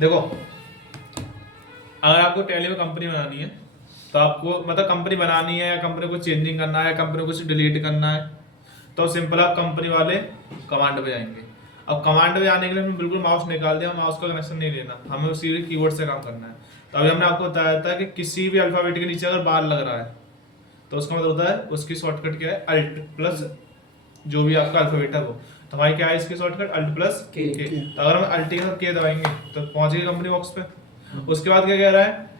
देखो अगर आपको टैली में कंपनी बनानी है तो आपको मतलब कंपनी बनानी है या कंपनी को चेंजिंग करना है, कंपनी को कुछ डिलीट करना है, तो सिंपल आप कंपनी वाले कमांड पे जाएंगे। अब कमांड पे जाने के लिए हमने बिल्कुल माउस निकाल दिया, माउस का कनेक्शन नहीं लेना, हमें उसी कीबोर्ड से काम करना है। तो अभी हमने आपको बताया था कि किसी भी अल्फाबेट के नीचे अगर बार लग रहा है तो उसका मतलब होता है उसकी शॉर्टकट क्या है, अल्ट प्लस जो भी आपका अल्फाबेट है वो। तो हमारी क्या है इसकी शॉर्टकट, अल्ट प्लस के। तो अगर हम अल्ट के साथ के दबाएंगे तो पहुंच गए कंपनी बॉक्स पे। उसके बाद क्या कह रहा है,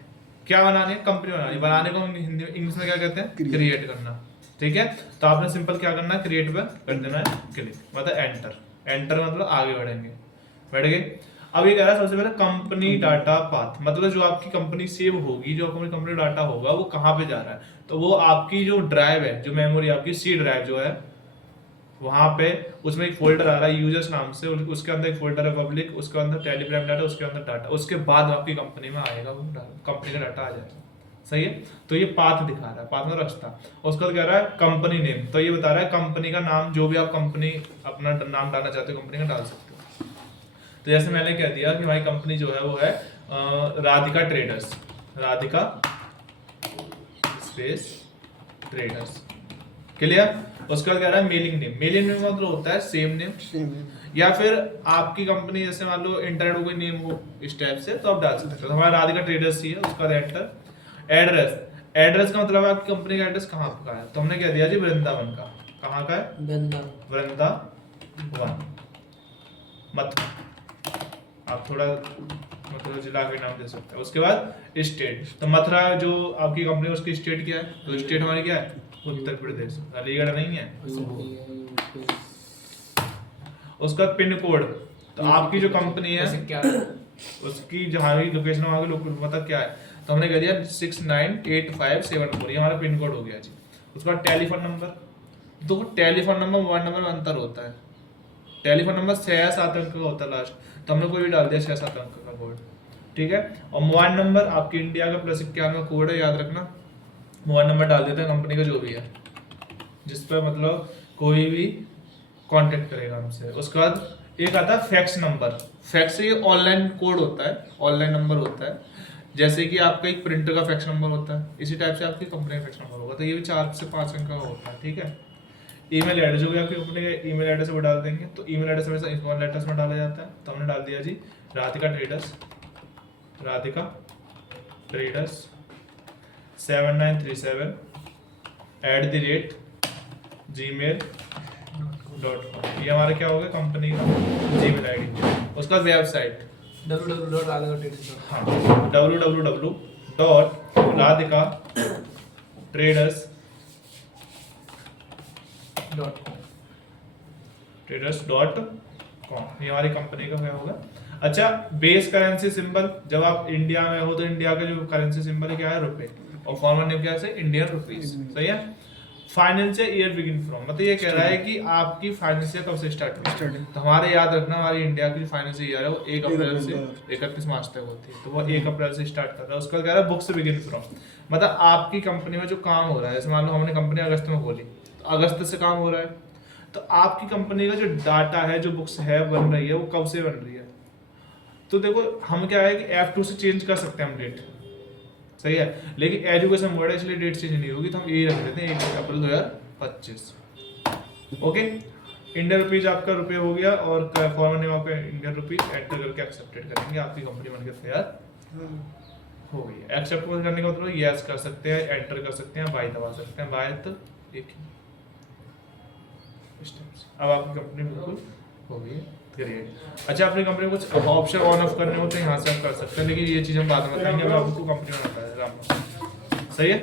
क्या बनानी है, कंपनी बनानी है। बनाने को हम हिंदी इंग्लिश में क्या कहते हैं, क्रिएट करना। ठीक है, तो आपने सिंपल क्या करना है, क्रिएट पे कर देना है क्लिक, मतलब एंटर। एंटर मतलब आगे बढ़ेंगे, बढ़ गए। अब ये कह रहा है सबसे पहले कंपनी डाटा पाथ, मतलब जो आपकी कंपनी सेव होगी, जो आपकी कंपनी डाटा होगा वो कहाँ पे जा रहा है। तो वो आपकी जो ड्राइव है, जो मेमोरी आपकी सी ड्राइव जो है वहां पे, उसमें एक फोल्डर आ रहा है यूजर्स नाम से, उसके अंदर एक फोल्डर है पब्लिक, उसके अंदर टेलीग्राम डाटा, उसके अंदर डाटा, उसके बाद आपकी कंपनी में आएगा वो कंपनी का डाटा आ जाएगा। सही है, तो ये पाथ दिखा रहा है, पाथ मतलब रास्ता। उसके बाद कह रहा है कंपनी नेम, तो ये बता रहा है कंपनी का नाम, जो भी आप कंपनी अपना नाम डालना चाहते हो कंपनी का डाल सकते हो। तो जैसे मैंने कह दिया कि हमारी कंपनी जो है वो है Radhika traders, Radhika space traders, clear. उसके बाद कह रहा है मेलिंग नेम, मेलिंग नेम मतलब होता है सेम नेम, या फिर आपकी कंपनी जैसे मान लो इंटरनेट को कोई नेम हो इस टाइप से तो आप डाल सकते हो। तो हमारा राधिका ट्रेडर्स ही है। उसका एंटर। एड्रेस, एड्रेस का मतलब आपकी कंपनी का एड्रेस कहाँ का है, तो हमने कह दिया जी वृंदावन का। कहाँ का है, वृंदावन मथुरा, आप थोड़ा मतलब जिला के नाम दे सकते हैं। उसके बाद स्टेट, तो मथुरा जो आपकी कंपनी है उसकी स्टेट क्या है, तो स्टेट हमारी क्या है, उत्तर प्रदेश, अलीगढ़ नहीं है। उसका पिन कोड, तो आपकी जो कंपनी है उसकी जहाँ भी लोकेशन वहाँ की मतलब क्या है, तो हमने कह दिया 698574, ये हमारा पिन कोड हो गया जी। उसका टेलीफोन नंबर, तो टेलीफोन नंबर मोबाइल नंबर में अंतर होता है। टेलीफोन नंबर 6-7 अंक का होता है लास्ट, तो हमने कोई भी डाल दिया 6-7 अंक का कोड। ठीक है, और मोबाइल नंबर आपकी इंडिया का +91 कोड है, याद रखना। मोबाइल नंबर डाल देते हैं कंपनी का जो भी है, जिस पर मतलब कोई भी कांटेक्ट करेगा हमसे। उसके बाद एक आता है फैक्स नंबर, फैक्स ये ऑनलाइन कोड होता है, ऑनलाइन नंबर होता है, जैसे कि आपका एक प्रिंटर का फैक्स नंबर होता है, इसी टाइप से आपकी कंपनी का फैक्स नंबर होगा। तो ये भी 4 से 5 अंक का होता है। ठीक है, ईमेल एड्रेस जो भी आपकी कंपनी का ईमेल एड्रेस वो डाल देंगे, तो ईमेल एड्रेस हमेशा स्मॉल लेटर्स में डाला जाता है। तो हमने डाल दिया जी Radhika traders, Radhika traders 7937@gmail.com, ये हमारा क्या हो गया कंपनी का जीमेल आईडी। उसका वेबसाइट www.radhika-traders.com, ये हमारी कंपनी का क्या होगा। अच्छा, बेस करेंसी सिंबल, जब आप इंडिया में हो तो इंडिया का जो करेंसी सिंबल है क्या है, रुपए, और फॉर्मल नेम क्या है, इंडियन रुपीस। सही है। फाइनेंशियल ईयर बिगिन फ्रॉम, मतलब ये कह रहा है कि आपकी फाइनेंशियल कब से स्टार्ट हुई। तो हमारे याद रखना, हमारी इंडिया की फाइनेंशियल ईयर है वो 1 अप्रैल से 31 मार्च तक होती है, तो वो 1 अप्रैल से स्टार्ट कर रहा है। उसका कह रहा है बुक्स बिगिन फ्रॉम, मतलब आपकी कंपनी में जो काम हो रहा है, जैसे मान लो हमने कंपनी अगस्त में खोली तो अगस्त से काम हो रहा है, तो आपकी कंपनी का जो डाटा है, जो बुक्स है बन रही है, वो कब से बन रही है। तो देखो हम क्या है कि F2 से चेंज कर सकते हैं हम डेट, सही है, लेकिन एजुकेशन वर्ड है इसलिए डेट चेंज नहीं होगी, तो हम यही रख देते हैं 1 अप्रैल 2025। ओके, इंडियन रुपीज आपका रुपये हो गया, और फॉर्मल नेम आपका इंडियन रुपीज, एंटर करके एक्सेप्टेड करेंगे, आपकी कंपनी बनकर तैयार हो गई है। एक्सेप्ट करने का मतलब यस कर सकते हैं, एंटर कर सकते हैं, बाय दबा सकते हैं, बाय तो एक ही स्टेप्स। अब आपकी कंपनी बिल्कुल हो गई है क्रिएट। अच्छा, अपनी कंपनी में कुछ ऑप्शन ऑन ऑफ करने हो तो यहाँ से आप कर सकते हैं, लेकिन ये चीज़ हम बाद में बताएंगे। अब आपको कंपनी में आता है राम, सही है।